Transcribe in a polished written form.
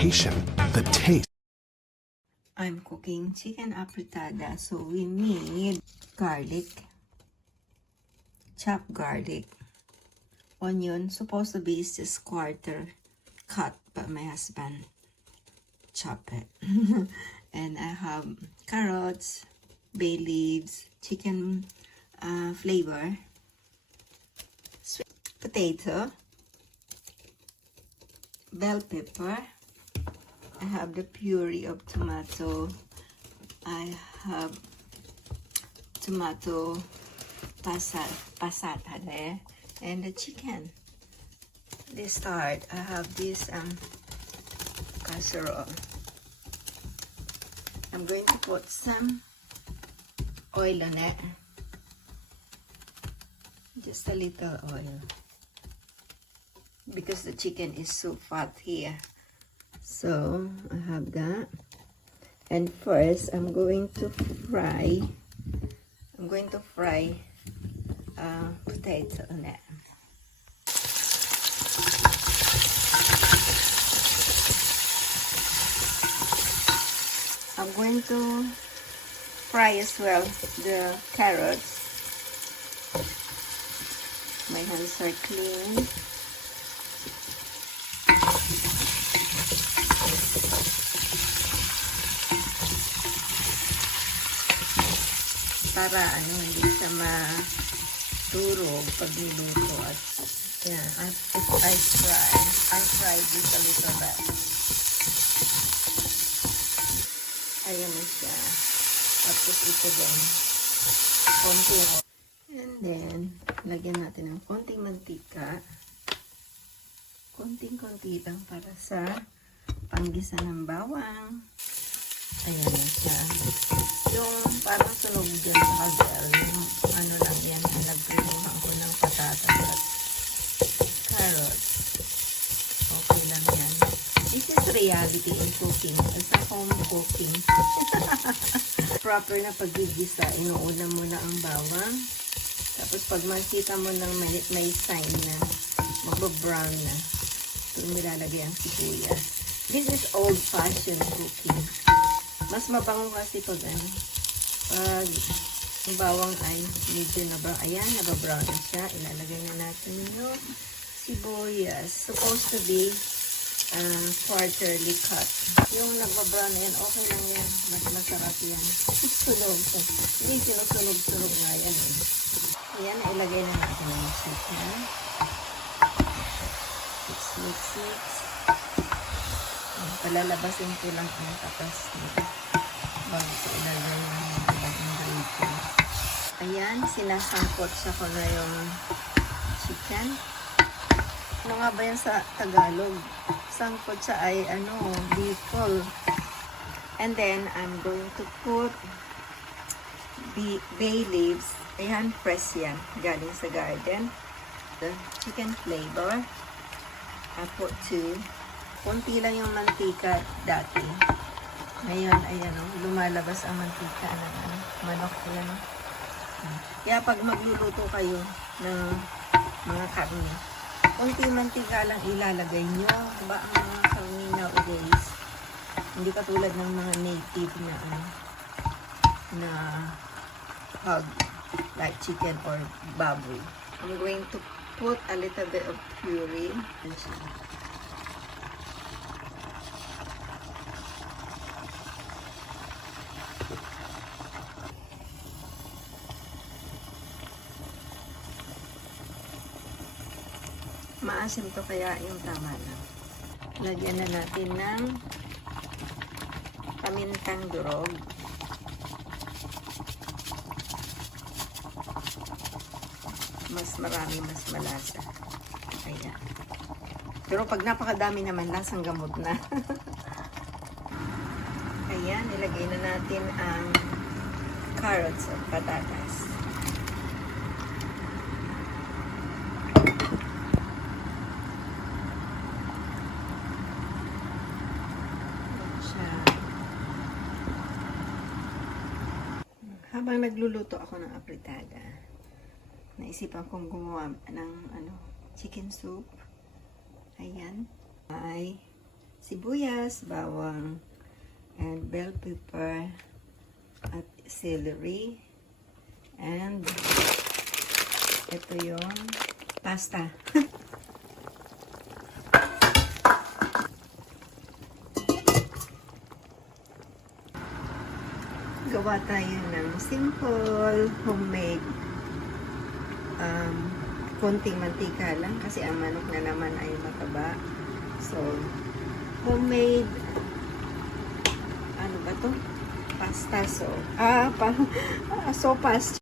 presentation, the taste. I'm cooking chicken apretada, so we need garlic, chopped garlic, onion, supposed to be just quarter cut, but my husband chopped it. And I have carrots, bay leaves, chicken flavor, sweet potato, bell pepper. I have the puree of tomato. I have tomato passata there, and the chicken. Let's start. I have this casserole. I'm going to put some oil on it. Just a little oil. Because the chicken is so fat here. So I have that. And first I'm going to fry potato on it. I'm going to fry as well the carrots. My hands are clean. Para hindi siya maturog pag niluto. At yeah, I fry this a little bit. Ayan na siya. Tapos ito din. Konting. And then, lagyan natin ng konting mantika. Konting-konti lang para sa panggisa ng bawang. Ayan na siya. Yung parang sunog dyan sa kagel, yung ano lang yan, nag-grinuhan ko ng patatas at carrots. Okay lang yan. This is reality in cooking. It's a home cooking. Proper na paggigisa, inuuna mo na ang bawang. Tapos pag makita mo ng may sign na magbo-brown na, ito nilalagay ang sibuyas. This is old-fashioned cooking. Mas mabango kasi pag pag ang bawang ay medyo na brown. Ayan, nababrown na siya. Ilalagay na natin yung sibuyas. Supposed to be quarterly cut. Yung nagbabrown na yan, okay lang yan. Mas masarap yan. Sunog. Hindi sinusunog-sunog nga yan. Ayan, ilagay na natin yung chicken. Mix. Palalabasin ko lang ang tapos bago ko ilagay ng ingredients. Ayan, sinasangkot sa ko na yung chicken. Ano nga ba yan sa Tagalog? Sangkot siya ay bicol. And then, I'm going to put bay leaves. Ayan, fresh yan. Galing sa garden. The chicken flavor. I put 2. Kunti lang yung mantika dati. Ngayon, ayan lumalabas ang mantika ng manok. Ayan. Kaya pag magluluto kayo ng mga karne, kunti mantika lang ilalagay nyo. Diba ang mga karne nowadays, hindi katulad ng mga native na hog, like chicken or baboy. I'm going to put a little bit of puree. Maasim to kaya yung tama na. Lagyan na natin ng pamintang durog. Mas marami, mas malasa. Ayan. Pero pag napakadami naman, lasang gamot na. Ayan, ilagay na natin ang carrots at patatas. Habang nagluluto ako ng apretada, naisipan kong gumawa ng chicken soup. Ayan. Ay sibuyas, bawang, and bell pepper, at celery, and ito yung pasta. Gawa tayo ng simple, homemade, konting mantika lang kasi ang manok na naman ay mataba. So, homemade, ano ba to? Pasta. So, sopas.